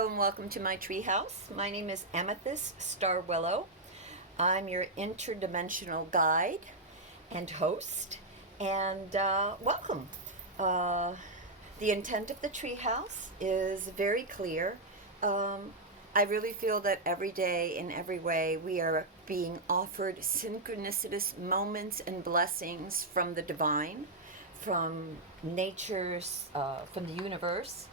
Hello and welcome to my treehouse. My name is Amethyst Star Willow. I'm your interdimensional guide and host, and welcome. Uh, the intent of the treehouse is very clear. Um, I really feel that every day, in every way, we are being offered synchronicitous moments and blessings from the divine, from nature's, from the universe,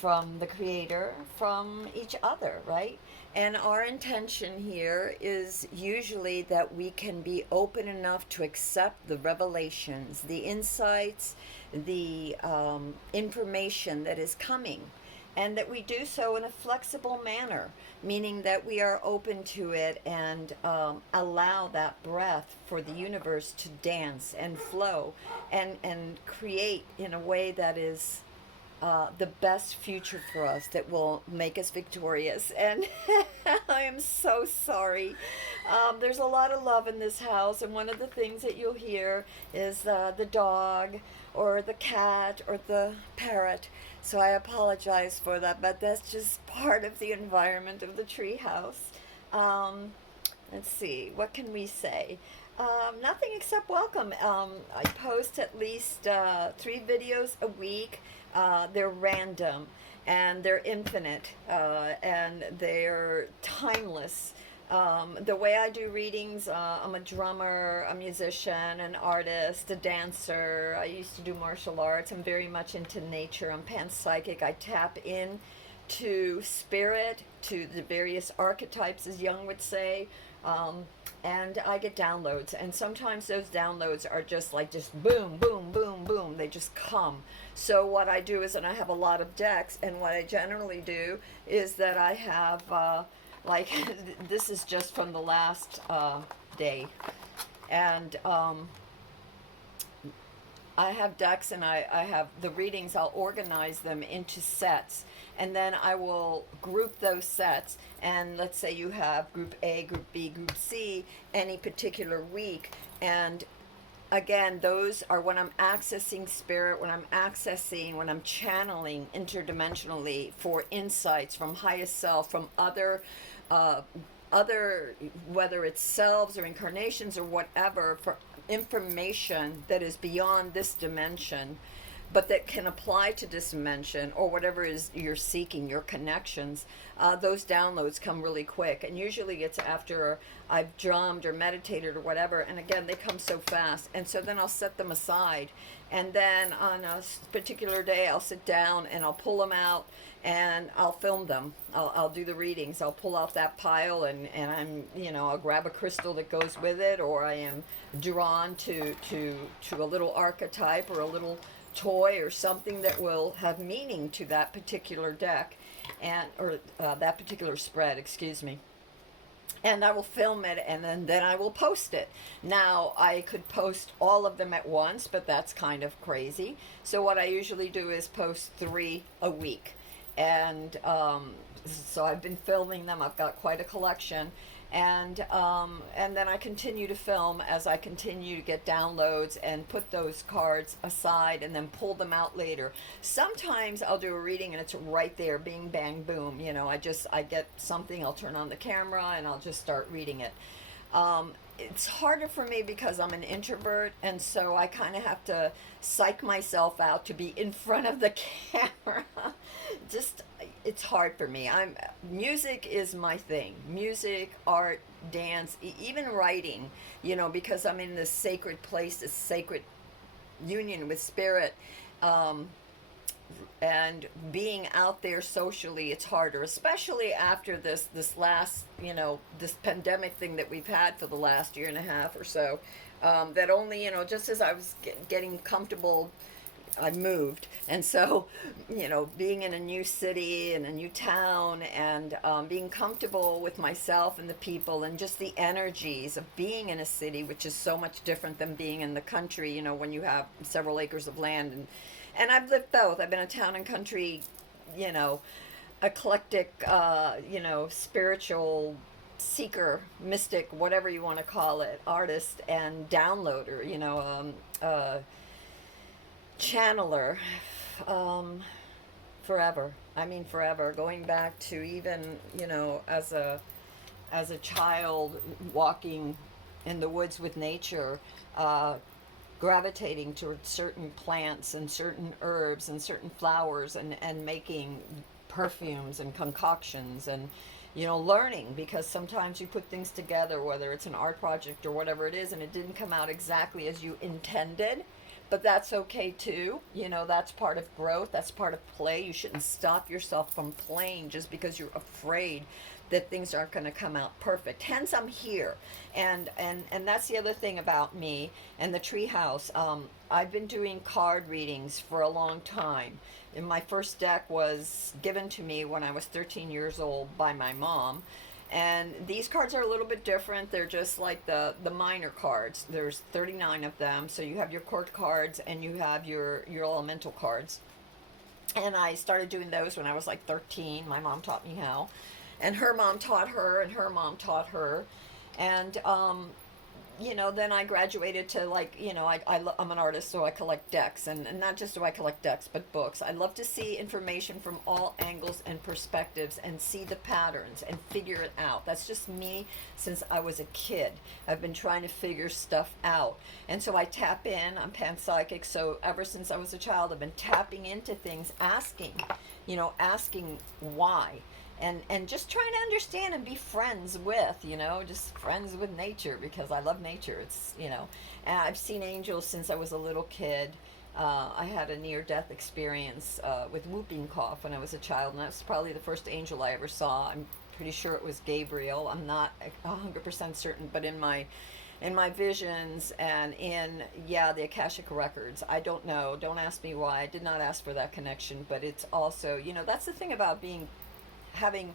from the creator, from each other, right? And our intention here is usually that we can be open enough to accept the revelations, the insights, the information that is coming, and that we do so in a flexible manner, meaning that we are open to it and allow that breath for the universe to dance and flow and create in a way that is the best future for us, that will make us victorious. And I am so sorry. There's a lot of love in this house, and one of the things that you'll hear is the dog or the cat or the parrot. So I apologize for that, but that's just part of the environment of the treehouse. Um, let's see, what can we say? Nothing except welcome. I post at least 3 videos a week. They're random and they're infinite and they're timeless. The way I do readings, I'm a drummer, a musician, an artist, a dancer. I used to do martial arts. I'm very much into nature. I'm panpsychic. I tap in to spirit, to the various archetypes, as Jung would say. And I get downloads, and sometimes those downloads are just boom, boom, boom, boom. They just come. So what I do is, and I have a lot of decks, and what I generally do is that I have like this is just from the last day, and I have decks, and I have the readings. I'll organize them into sets, and then I will group those sets. And let's say you have group A, group B, group C, any particular week. And again, those are when I'm accessing spirit, when I'm channeling interdimensionally for insights from highest self, from uh, other, whether it's selves or incarnations or whatever, for information that is beyond this dimension, but that can apply to this dimension or whatever is you're seeking, your connections. Those downloads come really quick, and usually it's after I've drummed or meditated or whatever. And again, they come so fast, and so then I'll set them aside, and then on a particular day I'll sit down and I'll pull them out and I'll film them. I'll do the readings. I'll pull out that pile, and I'll grab a crystal that goes with it, or I am drawn to a little archetype or a little toy or something that will have meaning to that particular deck, and or that particular spread, excuse me. And I will film it, and then I will post it. Now, I could post all of them at once, but that's kind of crazy. So what I usually do is post 3 a week. And so I've been filming them. I've got quite a collection. And then I continue to film as I continue to get downloads and put those cards aside and then pull them out later. Sometimes I'll do a reading and it's right there, bing, bang, boom. I get something, I'll turn on the camera and I'll just start reading it. It's harder for me because I'm an introvert, and so I kind of have to psych myself out to be in front of the camera. Just, it's hard for me. Music is my thing. Music, art, dance, even writing, because I'm in this sacred place, this sacred union with spirit. And being out there socially, it's harder, especially after this last, this pandemic thing that we've had for the last year and a half or so. That only, just as I was getting comfortable, I moved. And so, being in a new city and a new town, and being comfortable with myself and the people and just the energies of being in a city, which is so much different than being in the country, when you have several acres of land. And I've lived both. I've been a town and country, eclectic, spiritual seeker, mystic, whatever you want to call it, artist and downloader, channeler, forever. I mean, forever. Going back to even, as a child walking in the woods with nature, uh, gravitating towards certain plants and certain herbs and certain flowers, and making perfumes and concoctions, and learning, because sometimes you put things together, whether it's an art project or whatever it is, and it didn't come out exactly as you intended, but that's okay too. That's part of growth, that's part of play. You shouldn't stop yourself from playing just because you're afraid that things aren't going to come out perfect. Hence, I'm here, and that's the other thing about me and the Treehouse. I've been doing card readings for a long time. And my first deck was given to me when I was 13 years old by my mom. And these cards are a little bit different. They're just like the minor cards. There's 39 of them. So you have your court cards and you have your elemental cards. And I started doing those when I was like 13. My mom taught me how. And her mom taught her, and her mom taught her. And then I graduated to, like, I'm an artist, so I collect decks, and not just do I collect decks, but books. I love to see information from all angles and perspectives and see the patterns and figure it out. That's just me since I was a kid. I've been trying to figure stuff out. And so I tap in, I'm panpsychic, so ever since I was a child, I've been tapping into things, asking why. And just trying to understand and be friends with, just friends with nature, because I love nature. And I've seen angels since I was a little kid. I had a near-death experience with whooping cough when I was a child, and that's probably the first angel I ever saw. I'm pretty sure it was Gabriel. I'm not 100% certain, but in my visions and in the Akashic records, I don't know. Don't ask me why. I did not ask for that connection, but it's also, that's the thing about having,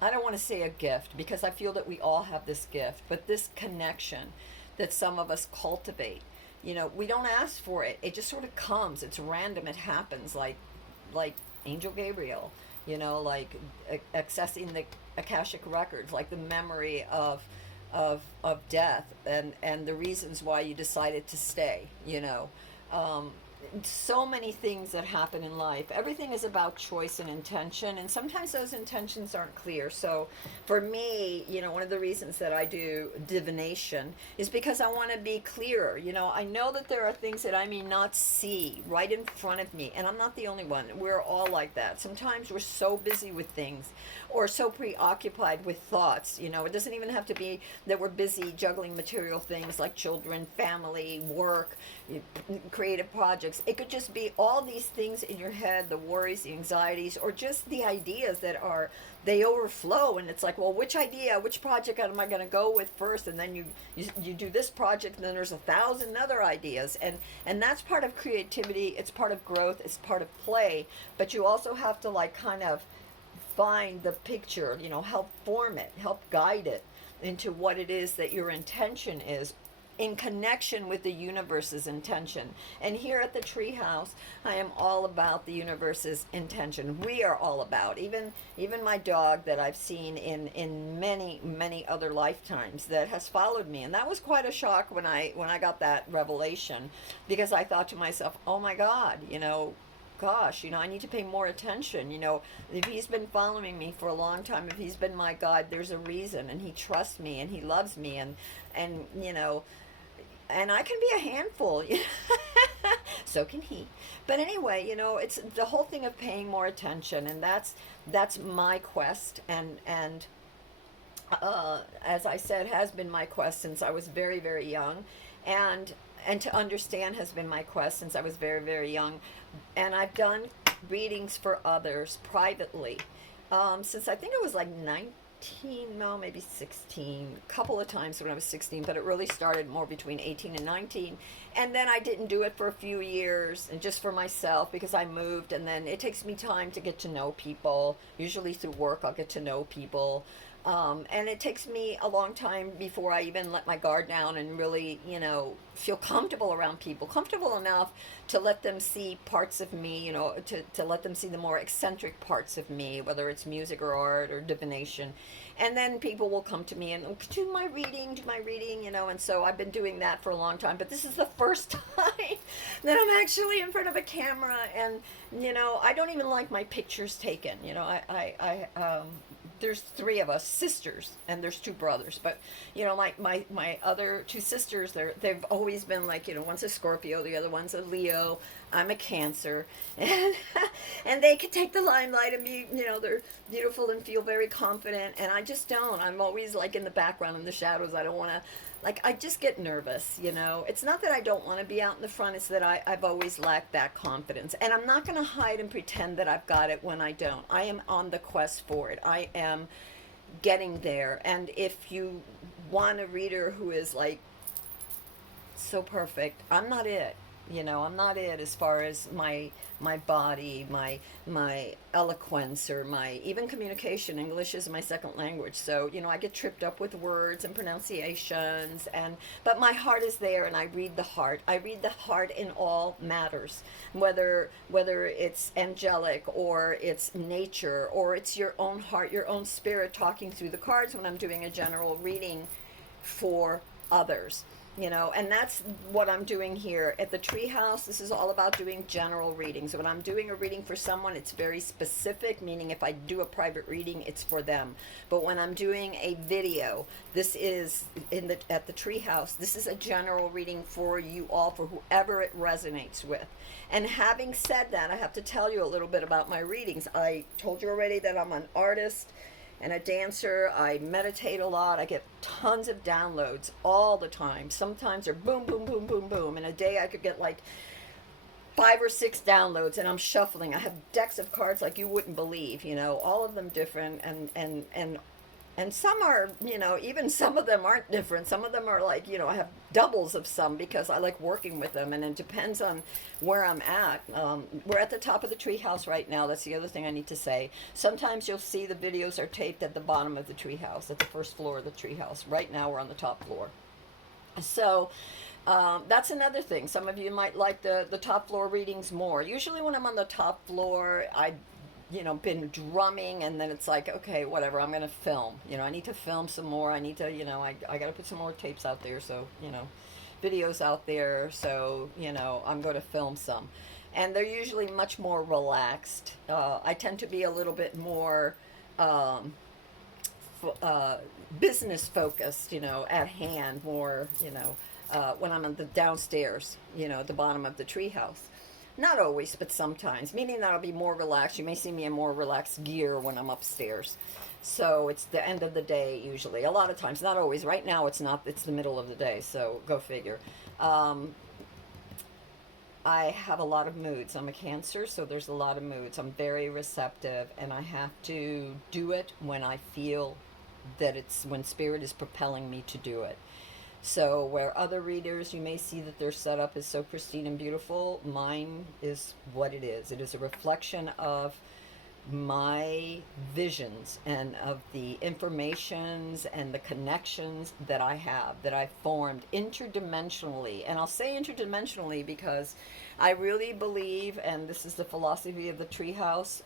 I don't want to say a gift, because I feel that we all have this gift, but this connection that some of us cultivate, we don't ask for it. It just sort of comes. It's random. It happens, like Angel Gabriel, like accessing the Akashic records, like the memory of death, and the reasons why you decided to stay, so many things that happen in life. Everything is about choice and intention, and sometimes those intentions aren't clear. So for me, one of the reasons that I do divination is because I want to be clearer. I know that there are things that I may not see right in front of me, and I'm not the only one. We're all like that. Sometimes we're so busy with things, or so preoccupied with thoughts. It doesn't even have to be that we're busy juggling material things like children, family, work, creative projects. It could just be all these things in your head, the worries, the anxieties, or just the ideas they overflow, and it's like, well, which project am I going to go with first? And then you do this project, and then there's 1,000 other ideas, and that's part of creativity. It's part of growth. It's part of play. But you also have to, like, kind of find the picture, help form it, help guide it into what it is that your intention is, in connection with the universe's intention. And here at the Treehouse, I am all about the universe's intention. We are all about, even my dog that I've seen in many other lifetimes, that has followed me. And that was quite a shock when I got that revelation, because I thought to myself, oh my God, gosh, I need to pay more attention. If he's been following me for a long time, if he's been my guide, there's a reason, and he trusts me, and he loves me, and and I can be a handful. So can he. But anyway, it's the whole thing of paying more attention, and that's my quest, and as I said, has been my quest since I was very, very young, and to understand has been my quest since I was very, very young. And I've done readings for others privately since I think it was like 19, no, maybe 16, a couple of times when I was 16, but it really started more between 18 and 19. And then I didn't do it for a few years, and just for myself, because I moved, and then it takes me time to get to know people. Usually through work, I'll get to know people. And it takes me a long time before I even let my guard down and really, feel comfortable around people, comfortable enough to let them see parts of me, to let them see the more eccentric parts of me, whether it's music or art or divination. And then people will come to me and do my reading, and so I've been doing that for a long time. But this is the first time that I'm actually in front of a camera, and I don't even like my pictures taken. There's three of us sisters, and there's two brothers. But my other two sisters, they've always been like, one's a Scorpio, the other one's a Leo. I'm a Cancer, and and they could take the limelight and be, they're beautiful and feel very confident, and I just don't. I'm always like in the background, in the shadows. I don't want to. Like, I just get nervous, It's not that I don't want to be out in the front, it's that I've always lacked that confidence. And I'm not going to hide and pretend that I've got it when I don't. I am on the quest for it. I am getting there. And if you want a reader who is like so perfect, I'm not it. I'm not it as far as my body, my eloquence, or my even communication. English is my second language, so I get tripped up with words and pronunciations, but my heart is there, and I read the heart. I read the heart in all matters, whether it's angelic or it's nature or it's your own heart, your own spirit talking through the cards when I'm doing a general reading for others. And that's what I'm doing here at the Treehouse. This is all about doing general readings. When I'm doing a reading for someone, it's very specific, meaning if I do a private reading, it's for them. But when I'm doing a video, this is at the Treehouse. This is a general reading for you all, for whoever it resonates with. And having said that, I have to tell you a little bit about my readings. I told you already that I'm an artist and a dancer. I meditate a lot. I get tons of downloads all the time. Sometimes they're boom, boom, boom, boom, boom. In a day I could get like 5 or 6 downloads, and I'm shuffling. I have decks of cards like you wouldn't believe, all of them different, and some are, even some of them aren't different. Some of them are like, I have doubles of some because I like working with them, and it depends on where I'm at. We're at the top of the treehouse right now. That's the other thing I need to say. Sometimes you'll see the videos are taped at the bottom of the treehouse, at the first floor of the treehouse. Right now we're on the top floor. So that's another thing. Some of you might like the top floor readings more. Usually when I'm on the top floor, I been drumming, and then it's like, okay, whatever, I'm going to film. I need to film some more. I need to, I got to put some more tapes out there. So, videos out there. So, I'm going to film some. And they're usually much more relaxed. I tend to be a little bit more business focused, at hand, more, when I'm on the downstairs, at the bottom of the treehouse. Not always, but sometimes, meaning that I'll be more relaxed. You may see me in more relaxed gear when I'm upstairs. So it's the end of the day usually. A lot of times, not always. Right now it's not. It's the middle of the day, so go figure. I have a lot of moods. I'm a Cancer, so there's a lot of moods. I'm very receptive, and I have to do it when I feel that it's when Spirit is propelling me to do it. So where other readers, you may see that their setup is so pristine and beautiful, mine is what it is. It is a reflection of my visions and of the informations and the connections that I have, that I formed interdimensionally. And I'll say interdimensionally because I really believe, and this is the philosophy of the Treehouse,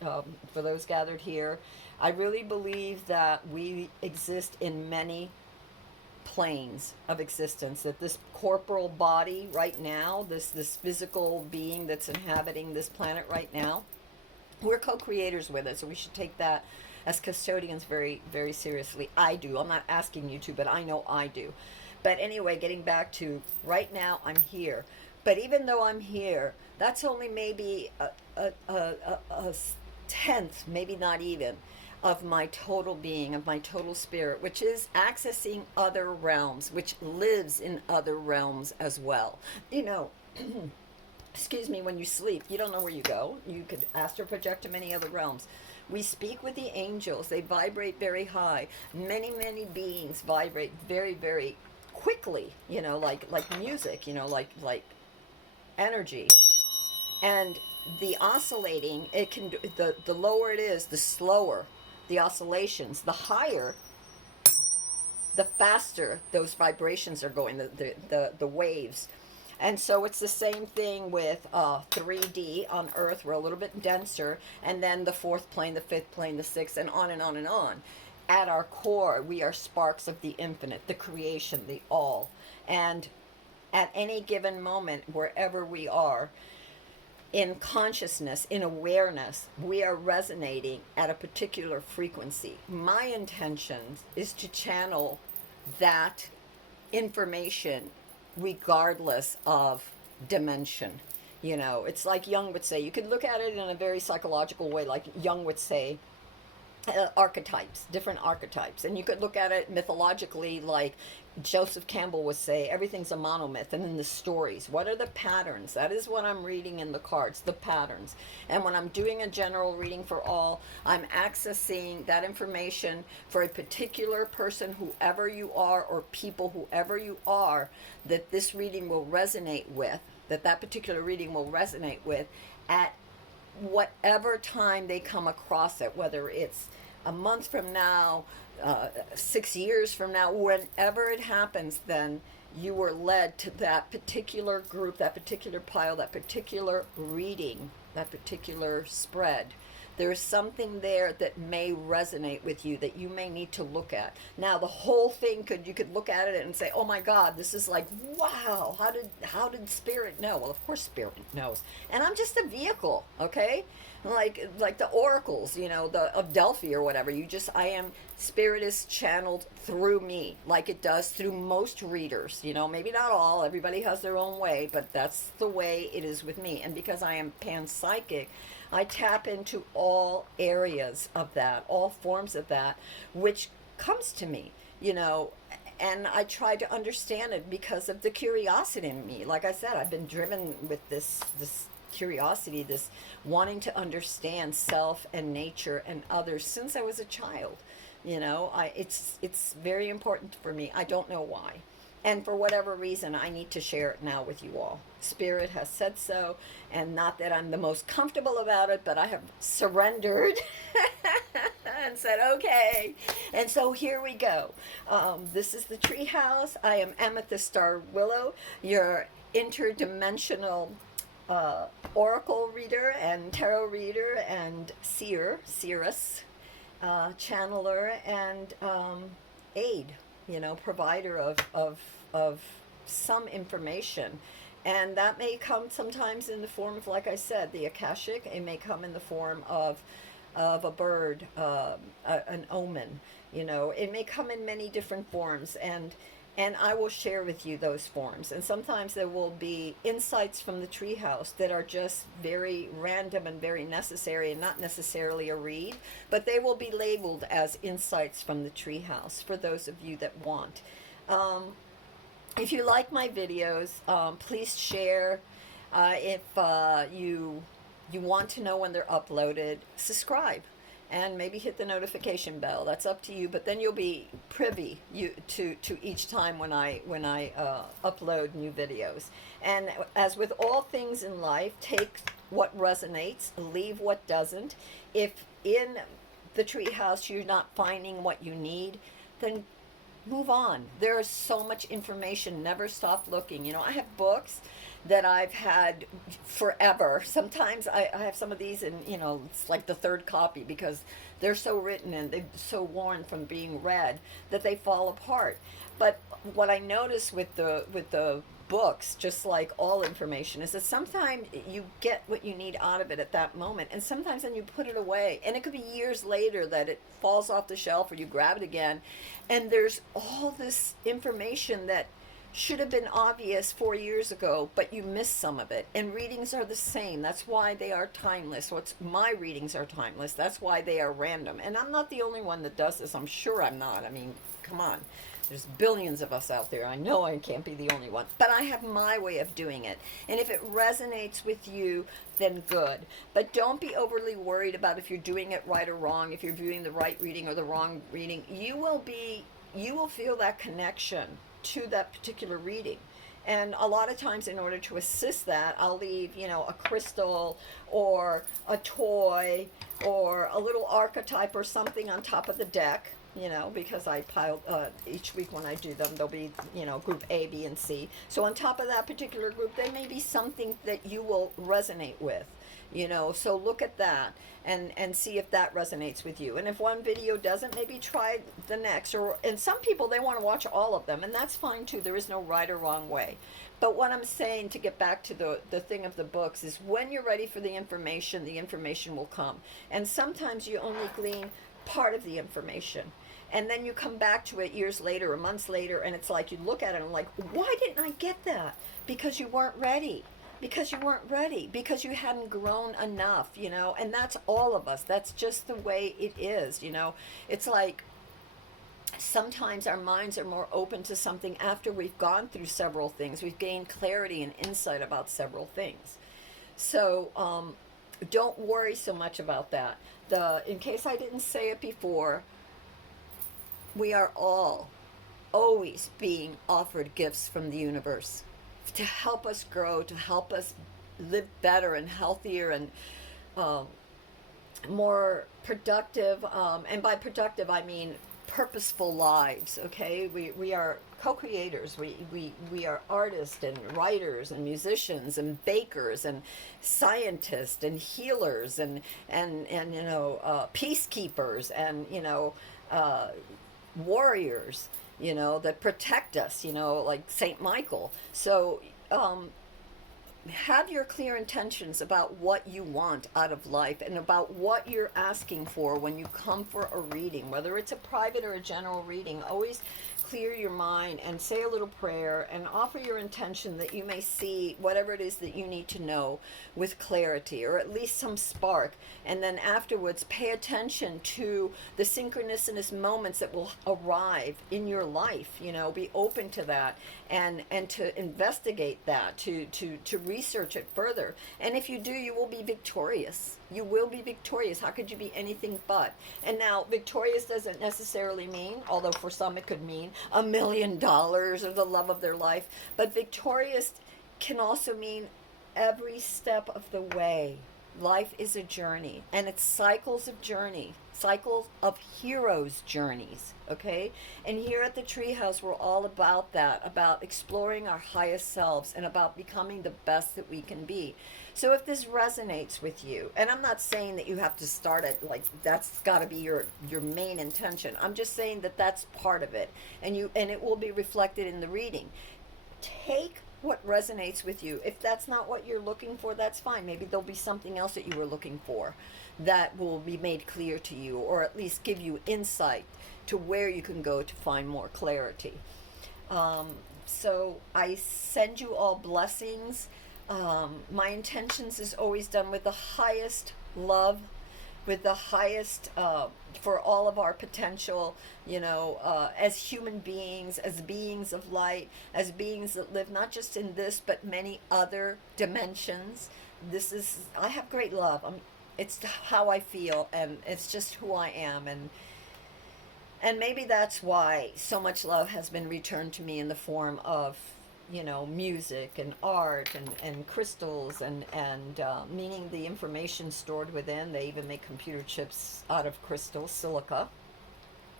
for those gathered here, I really believe that we exist in many planes of existence, that this corporal body right now, this physical being that's inhabiting this planet right now, we're co-creators with it. So we should take that as custodians very, very seriously. I do. I'm not asking you to, but I know I do. But anyway, getting back to right now, I'm here. But even though I'm here, that's only maybe a tenth, maybe not even, of my total being, of my total spirit, which is accessing other realms, which lives in other realms as well. Excuse me, when you sleep, you don't know where you go. You could astral project to many other realms. We speak with the angels. They vibrate very high. Many, many beings vibrate very, very quickly, like music, like energy. And the oscillating, it can, the lower it is, the slower the oscillations. The higher, the faster those vibrations are going, the waves. And so it's the same thing with 3D on Earth. We're a little bit denser, and then the fourth plane, the fifth plane, the sixth, and on and on and on. At our core, we are sparks of the infinite, the creation, the all. And at any given moment, wherever we are, in consciousness, in awareness, we are resonating at a particular frequency. My intention is to channel that information regardless of dimension. You know, it's like Jung would say, you could look at it in a very psychological way, like Jung would say, archetypes, different archetypes. And you could look at it mythologically, like Joseph Campbell would say, everything's a monomyth. And in the stories, what are the patterns? That is what I'm reading in the cards, the patterns. And when I'm doing a general reading for all, I'm accessing that information for a particular person, whoever you are, or people, whoever you are, that this reading will resonate with, that particular reading will resonate with at whatever time they come across it, whether it's a month from now, 6 years from now, whenever it happens, then you were led to that particular group, that particular pile, that particular reading, that particular spread. There's something there that may resonate with you that you may need to look at. Now, the whole thing you could look at it and say, "Oh my God, this is like, wow, how did Spirit know?" Well, of course Spirit knows. And I'm just a vehicle, okay? Like the oracles, you know, of Delphi or whatever. Spirit is channeled through me, like it does through most readers. You know, maybe not all, everybody has their own way, but that's the way it is with me. And because I am panpsychic, I tap into all areas of that, all forms of that, which comes to me, you know, and I try to understand it because of the curiosity in me. Like I said, I've been driven with this curiosity, this wanting to understand self and nature and others since I was a child. You know, it's very important for me. I don't know why. And for whatever reason, I need to share it now with you all. Spirit has said so, and not that I'm the most comfortable about it, but I have surrendered and said, okay. And so here we go. This is the Treehouse. I am Amethyst Star Willow, your interdimensional oracle reader and tarot reader and seeress, channeler, and aid, you know, provider of some information. And that may come sometimes in the form of, like I said, the Akashic. It may come in the form of a bird, an omen. You know, it may come in many different forms, and I will share with you those forms. And sometimes there will be insights from the Treehouse that are just very random and very necessary, and not necessarily a read, but they will be labeled as insights from the Treehouse for those of you that want. If you like my videos, please share. If you want to know when they're uploaded, subscribe. And maybe hit the notification bell. That's up to you. But then you'll be privy to each time when I upload new videos. And as with all things in life, take what resonates, leave what doesn't. If in the Treehouse you're not finding what you need, then move on. There is so much information. Never stop looking. You know, I have books that I've had forever. Sometimes I have some of these, and you know, it's like the third copy because they're so written and they're so worn from being read that they fall apart. But what I notice with the books, just like all information, is that sometimes you get what you need out of it at that moment, and sometimes then you put it away, and it could be years later that it falls off the shelf or you grab it again, and there's all this information that should have been obvious 4 years ago, but you missed some of it. And readings are the same. That's why they are timeless. My readings are timeless. That's why they are random. And I'm not the only one that does this. I'm sure I'm not. I mean, come on. There's billions of us out there. I know I can't be the only one. But I have my way of doing it. And if it resonates with you, then good. But don't be overly worried about if you're doing it right or wrong, if you're viewing the right reading or the wrong reading. You will feel that connection to that particular reading. And a lot of times, in order to assist that, I'll leave, a crystal or a toy or a little archetype or something on top of the deck, because I pile, each week when I do them, there'll be, group A, B, and C. So on top of that particular group, there may be something that you will resonate with. So look at that and see if that resonates with you. And if one video doesn't, maybe try the next. And some people, they want to watch all of them, and that's fine too. There is no right or wrong way. But what I'm saying, to get back to the thing of the books, is when you're ready for the information will come. And sometimes you only glean part of the information. And then you come back to it years later or months later, and it's like you look at it and like, why didn't I get that? Because you weren't ready. Because you hadn't grown enough, and that's all of us. That's just the way it is. It's like sometimes our minds are more open to something after we've gone through several things. We've gained clarity and insight about several things. So don't worry so much about that. In case I didn't say it before, we are all always being offered gifts from the universe to help us grow, to help us live better and healthier and more productive. And by productive, I mean purposeful lives, okay? We are co-creators. We are artists and writers and musicians and bakers and scientists and healers and peacekeepers and, warriors, that protect us, like Saint Michael. So have your clear intentions about what you want out of life and about what you're asking for when you come for a reading, whether it's a private or a general reading. Always clear your mind and say a little prayer and offer your intention that you may see whatever it is that you need to know with clarity, or at least some spark. And then afterwards, pay attention to the synchronous moments that will arrive in your life. Be open to that and to investigate that, to research it further. And if you do, you will be victorious. You will be victorious. How could you be anything but? And now, victorious doesn't necessarily mean, although for some it could mean $1 million or the love of their life, but victorious can also mean every step of the way. Life is a journey, and it's cycles of journey, cycles of heroes' journeys, okay? And here at the Treehouse, we're all about that, about exploring our highest selves and about becoming the best that we can be. So if this resonates with you, and I'm not saying that you have to start it like that's got to be your main intention. I'm just saying that that's part of it, and it will be reflected in the reading. Take what resonates with you. If that's not what you're looking for, that's fine. Maybe there'll be something else that you were looking for that will be made clear to you, or at least give you insight to where you can go to find more clarity. So I send you all blessings. My intentions is always done with the highest love, with the highest for all of our potential, as human beings, as beings of light, as beings that live not just in this but many other dimensions. I have great love. It's how I feel, and it's just who I am, and maybe that's why so much love has been returned to me in the form of music and art and crystals and meaning the information stored within. They even make computer chips out of crystal. Silica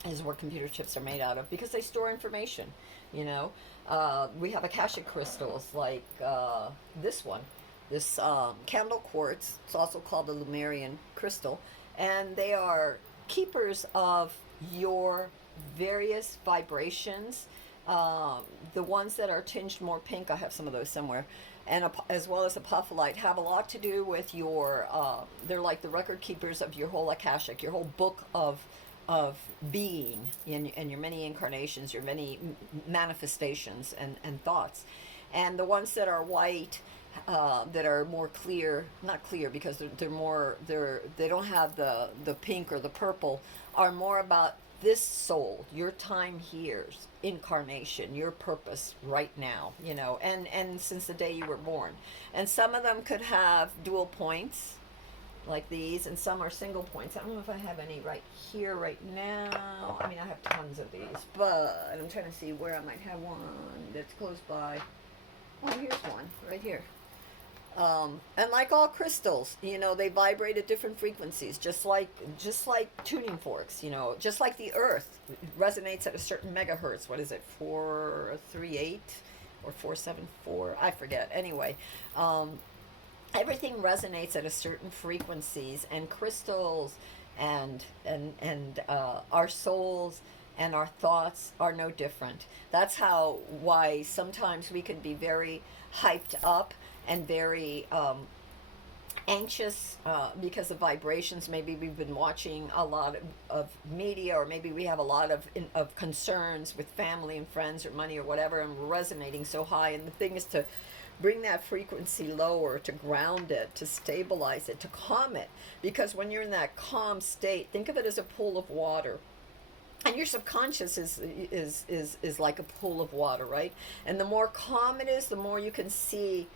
is what computer chips are made out of, because they store information. We have Akashic crystals like this one, this candle quartz. It's also called the Lemurian crystal, and they are keepers of your various vibrations. The ones that are tinged more pink, I have some of those somewhere, and as well as apophyllite, have a lot to do with your, they're like the record keepers of your whole Akashic, your whole book of being, and your many incarnations, your many manifestations and thoughts. And the ones that are white, that are more clear, not clear because they don't have the pink or the purple, are more about this soul, your time here's incarnation, your purpose right now, and since the day you were born. And some of them could have dual points like these, and some are single points. I don't know if I have any right here right now. I mean, I have tons of these, but I'm trying to see where I might have one that's close by. Oh, here's one right here. And like all crystals, you know, they vibrate at different frequencies, just like tuning forks. You know, just like the Earth resonates at a certain megahertz. What is it, 438 or 474? I forget. Anyway, um, everything resonates at a certain frequencies, and crystals and our souls and our thoughts are no different. That's how why sometimes we can be very hyped up and very anxious because of vibrations. Maybe we've been watching a lot of media, or maybe we have a lot of concerns with family and friends or money or whatever, and we're resonating so high. And the thing is to bring that frequency lower, to ground it, to stabilize it, to calm it. Because when you're in that calm state, think of it as a pool of water. And your subconscious is like a pool of water, right? And the more calm it is, the more you can see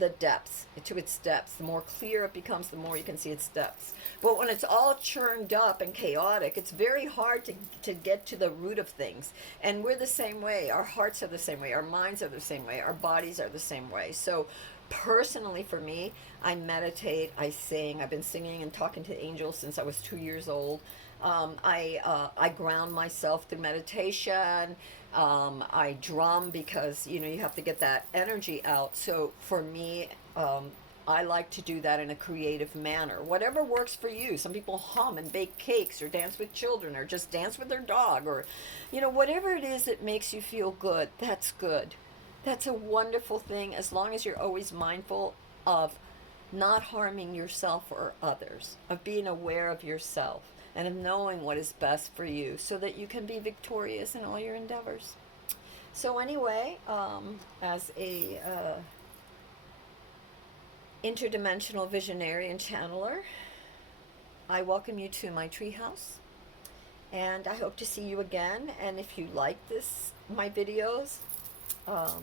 the depths, to its depths. The more clear it becomes, the more you can see its depths. But when it's all churned up and chaotic, it's very hard to get to the root of things. And we're the same way. Our hearts are the same way. Our minds are the same way. Our bodies are the same way. So personally for me, I meditate, I sing. I've been singing and talking to angels since I was 2 years old. I ground myself through meditation. I drum because you know you have to get that energy out. So for me, I like to do that in a creative manner. Whatever works for you. Some people hum and bake cakes, or dance with children, or just dance with their dog, or you know, whatever it is that makes you feel good. That's good. That's a wonderful thing, as long as you're always mindful of not harming yourself or others, of being aware of yourself, and of knowing what is best for you so that you can be victorious in all your endeavors. So anyway, as a interdimensional visionary and channeler, I welcome you to my treehouse, and I hope to see you again. And if you like my videos,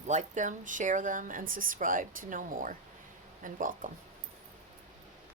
like them, share them, and subscribe to know more. And welcome.